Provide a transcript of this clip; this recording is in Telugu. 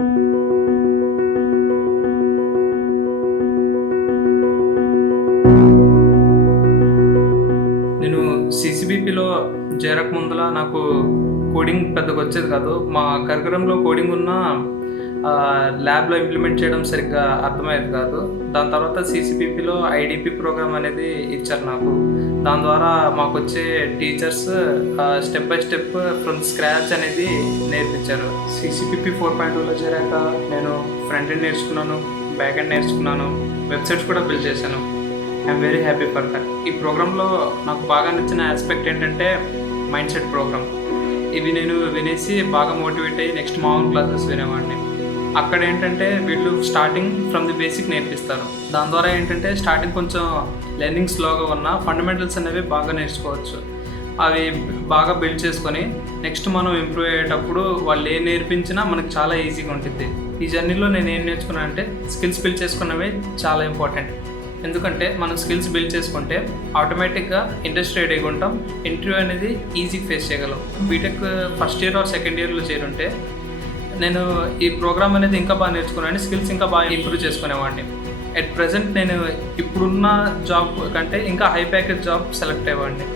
నేను CCBPలో చేరక ముందల నాకు కోడింగ్ పెద్దగా వచ్చేది కాదు. మా కరికులంలో కోడింగ్ ఉన్న ల్యాబ్లో ఇంప్లిమెంట్ చేయడం సరిగ్గా అర్థమయ్యేది కాదు. దాని తర్వాత CCBPలో IDP ప్రోగ్రామ్ అనేది ఇచ్చారు నాకు. దాని ద్వారా మాకు వచ్చే teachers step by step from scratch అనేది నేర్పించారు. CCBP 4.2లో చేరాక నేను ఫ్రంట్ ఎండ్ నేర్చుకున్నాను, బ్యాక్ ఎండ్ నేర్చుకున్నాను, వెబ్సైట్స్ కూడా బిల్డ్ చేశాను. I'm very happy for that. ఈ ప్రోగ్రాంలో నాకు బాగా నచ్చిన ఆస్పెక్ట్ ఏంటంటే మైండ్ సెట్ ప్రోగ్రామ్. ఇవి నేను వినేసి బాగా మోటివేట్ అయ్యి నెక్స్ట్ మామూలు క్లాసెస్ వినేవాడిని. అక్కడ ఏంటంటే వీళ్ళు స్టార్టింగ్ ఫ్రమ్ ది బేసిక్ నేర్పిస్తారు. దాని ద్వారా ఏంటంటే స్టార్టింగ్ కొంచెం లెర్నింగ్ స్లోగా ఉన్న ఫండమెంటల్స్ అనేవి బాగా నేర్చుకోవచ్చు. అవి బాగా బిల్డ్ చేసుకొని నెక్స్ట్ మనం ఇంప్రూవ్ అయ్యేటప్పుడు వాళ్ళు ఏం నేర్పించినా మనకు చాలా ఈజీగా ఉంటుంది. ఈ జర్నీలో నేను ఏం నేర్చుకున్నాను అంటే స్కిల్స్ బిల్డ్ చేసుకున్నవి చాలా ఇంపార్టెంట్. ఎందుకంటే మనం స్కిల్స్ బిల్డ్ చేసుకుంటే ఆటోమేటిక్గా ఇండస్ట్రీ రెడీగా ఉంటాం. ఇంటర్వ్యూ అనేది ఈజీగా ఫేస్ చేయగలం. BTech first year or second ఇయర్లో చేరుంటే నేను ఈ ప్రోగ్రామ్ అనేది ఇంకా బాగా నేర్చుకున్నాను, స్కిల్స్ ఇంకా బాగా ఇంప్రూవ్ చేసుకునేవాడిని. అట్ ప్రజెంట్ నేను ఇప్పుడున్న జాబ్ కంటే ఇంకా హై ప్యాకేజ్ జాబ్ సెలెక్ట్ అయ్యేవాడిని.